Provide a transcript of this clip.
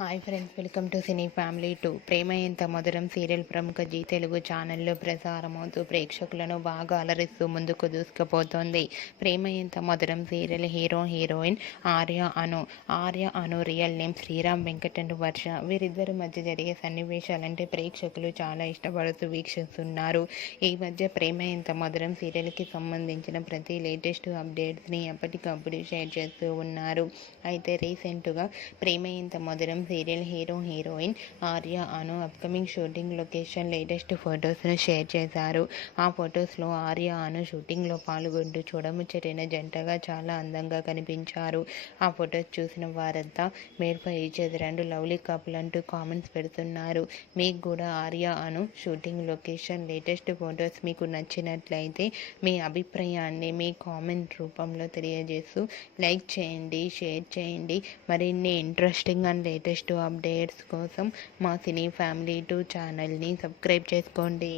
Hi friends, welcome to cine family 2. Prema Entha Madhuram serial ప్రముఖ G Telugu ఛానల్లో ప్రసారమవుతూ ప్రేక్షకులను బాగా అలరిస్తూ ముందుకు దూసుకుపోతోంది. Prema Entha Madhuram serial heroine Arya Anu real name Sriram Venkat and Varsha. వీరిద్దరి మధ్య జరిగే సన్నివేశాలంటే ప్రేక్షకులు చాలా ఇష్టపడుతూ వీక్షిస్తున్నారు. ఈ మధ్య ప్రేమ ఎంత మధురం సీరియల్కి సంబంధించిన ప్రతి లేటెస్ట్ అప్డేట్స్ని ఎప్పటికప్పుడు షేర్ చేస్తూ ఉన్నారు. అయితే రీసెంట్గా Prema Entha Madhuram serial heroine Arya Anu upcoming shooting location latest ఫొటోస్ను షేర్ చేశారు. ఆ ఫొటోస్లో ఆర్య అను షూటింగ్లో పాల్గొంటూ చూడముచ్చటైన జంటగా చాలా అందంగా కనిపించారు. ఆ ఫొటోస్ చూసిన వారంతా made for each other and lovely couple అంటూ కామెంట్స్ పెడుతున్నారు. మీకు కూడా ఆర్య అను షూటింగ్ లొకేషన్ లేటెస్ట్ ఫొటోస్ మీకు నచ్చినట్లయితే మీ అభిప్రాయాన్ని మీ కామెంట్ రూపంలో తెలియజేస్తూ లైక్ చేయండి, షేర్ చేయండి. మరిన్ని ఇంట్రెస్టింగ్ అండ్ లేటెస్ట్ అప్డేట్స్ కోసం మా సినీ ఫ్యామిలీ 2 ఛానల్ని సబ్స్క్రైబ్ చేసుకోండి.